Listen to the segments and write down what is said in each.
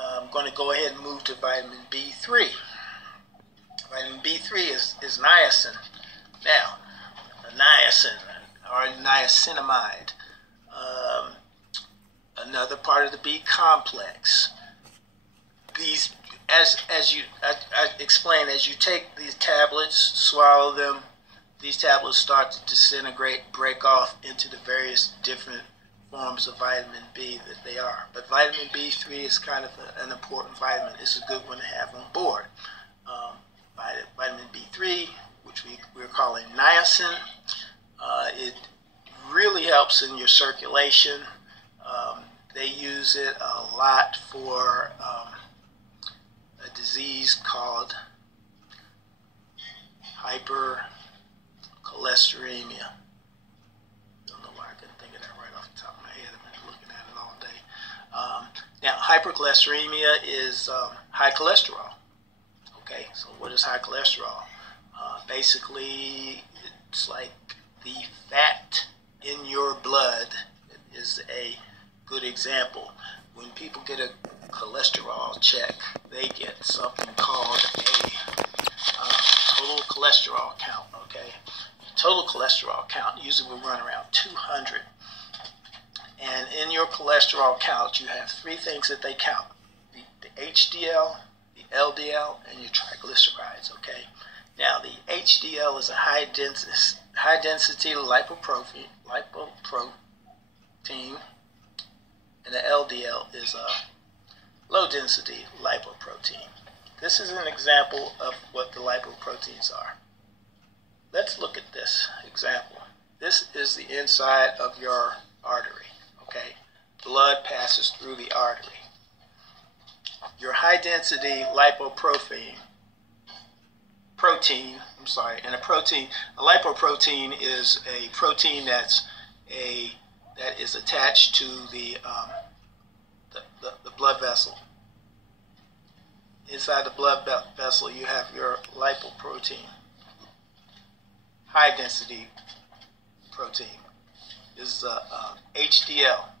I'm going to go ahead and move to vitamin B3. Vitamin B3 is niacin. Now, niacin or niacinamide, another part of the B complex. These, as I explained, as you take these tablets, swallow them, these tablets start to disintegrate, break off into the various different forms of vitamin B that they are. But vitamin B3 is kind of an important vitamin. It's a good one to have on board. Vitamin B3, which we're calling niacin, it really helps in your circulation. They use it a lot for a disease called hypercholesterolemia. Don't know why I couldn't think of that right off the top of my head. I've been looking at it all day. Now, hypercholesterolemia is high cholesterol. Okay, so what is high cholesterol? Basically, it's like the fat in your blood is a good example. When people get a cholesterol check, they get something called a total cholesterol count. Okay, total cholesterol count usually will run around 200. And in your cholesterol count, you have three things that they count: the HDL, the LDL, and your triglycerides. Okay. Now, the HDL is a high density lipoprotein, and the LDL is a low density lipoprotein. This is an example of what the lipoproteins are. Let's look at this example. This is the inside of your artery. Okay, blood passes through the artery. Your high density lipoprotein. A lipoprotein is a protein that is attached to the blood vessel. Inside the blood vessel, you have your lipoprotein. High density protein is HDL.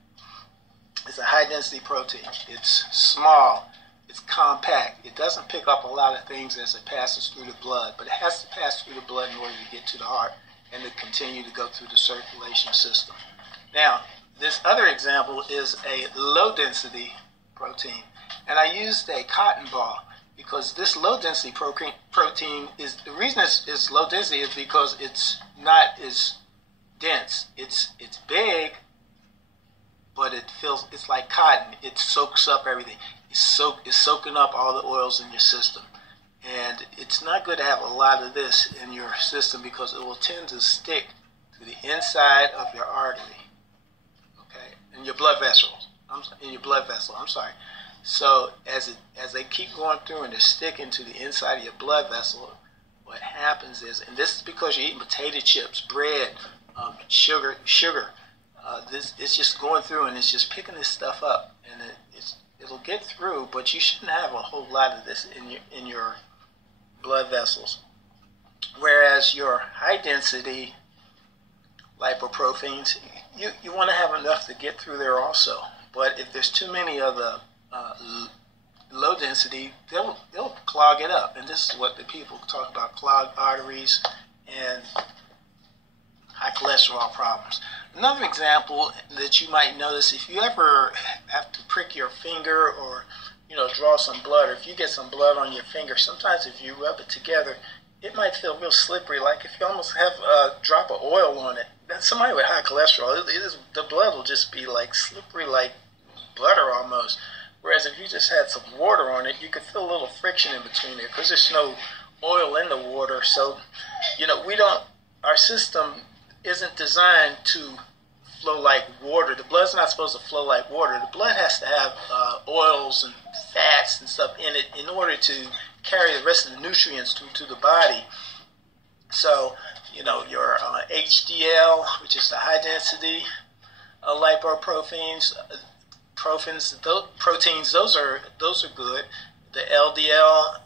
It's a high density protein. It's small. It's compact. It doesn't pick up a lot of things as it passes through the blood, but it has to pass through the blood in order to get to the heart and to continue to go through the circulation system. Now, this other example is a low density protein, and I used a cotton ball because this low density protein is, the reason it's low density is because it's not as dense. It's big, but it's like cotton. It soaks up everything. It's soaking up all the oils in your system. And it's not good to have a lot of this in your system because it will tend to stick to the inside of your artery. Okay? In your blood vessels. I'm sorry. So as they keep going through and they're sticking to the inside of your blood vessel, what happens is, and this is because you're eating potato chips, bread, sugar, it's just going through and it's just picking this stuff up, and it'll get through, but you shouldn't have a whole lot of this in your blood vessels. Whereas your high density lipoproteins, you want to have enough to get through there also. But if there's too many of the low density, they'll clog it up, and this is what the people talk about: clogged arteries and high cholesterol problems. Another example that you might notice, if you ever have to prick your finger or draw some blood, or if you get some blood on your finger, sometimes if you rub it together, it might feel real slippery, like if you almost have a drop of oil on it. That's somebody with high cholesterol. The blood will just be like slippery, like butter almost. Whereas if you just had some water on it, you could feel a little friction in between there because there's no oil in the water. So, our system isn't designed to flow like water. The blood's not supposed to flow like water. The blood has to have oils and fats and stuff in it in order to carry the rest of the nutrients to the body. So, your HDL, which is the high density lipoproteins, proteins, those are good. The LDL,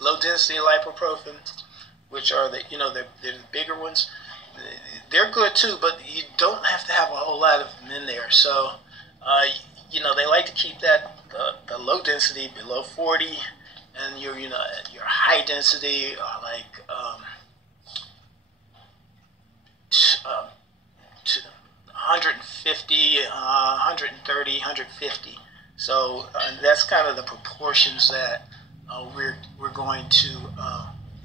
low density lipoproteins, which are they're the bigger ones. They're good too, but you don't have to have a whole lot of them in there. So they like to keep that the low density below 40, and your high density are like 150, 130, 150. So that's kind of the proportions that we're going to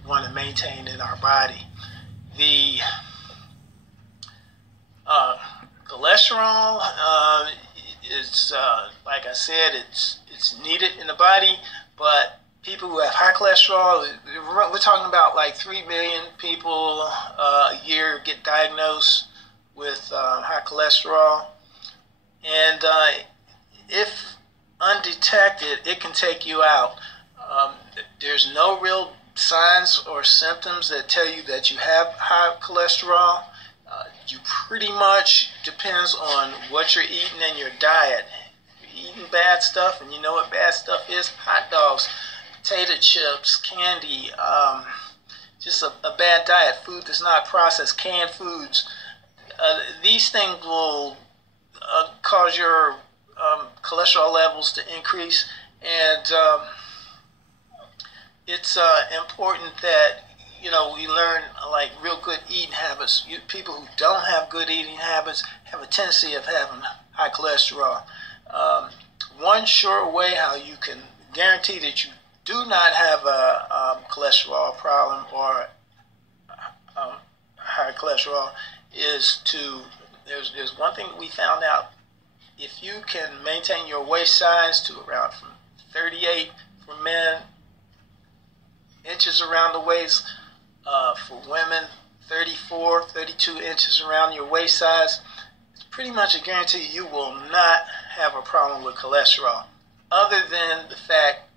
want to maintain in our body. The cholesterol is, like I said, it's needed in the body, but people who have high cholesterol, we're talking about like 3 million people a year get diagnosed with high cholesterol, and if undetected, it can take you out. There's no real signs or symptoms that tell you that you have high cholesterol. You pretty much depends on what you're eating and your diet. If you're eating bad stuff, and you know what bad stuff is: hot dogs, potato chips, candy, just a bad diet, food that's not processed, canned foods. These things will cause your cholesterol levels to increase, and it's important that we learn like real good eating habits. People who don't have good eating habits have a tendency of having high cholesterol. One sure way how you can guarantee that you do not have a cholesterol problem or high cholesterol is there's one thing we found out. If you can maintain your waist size to around from 38 for men, inches around the waist, for women 34, 32 inches around your waist size, it's pretty much a guarantee you will not have a problem with cholesterol, other than the fact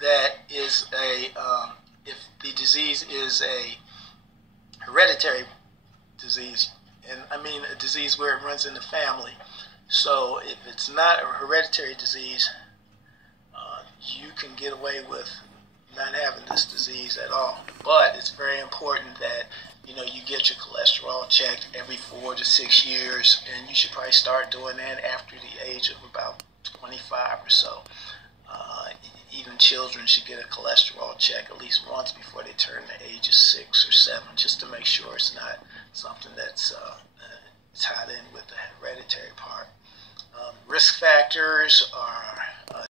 that if the disease is a hereditary disease, and I mean a disease where it runs in the family. So if it's not a hereditary disease, you can get away with not having this disease at all. But it's very important that you get your cholesterol checked every 4 to 6 years, and you should probably start doing that after the age of about 25 or so. Even children should get a cholesterol check at least once before they turn the age of 6 or 7, just to make sure it's not something that's tied in with the hereditary part. Risk factors are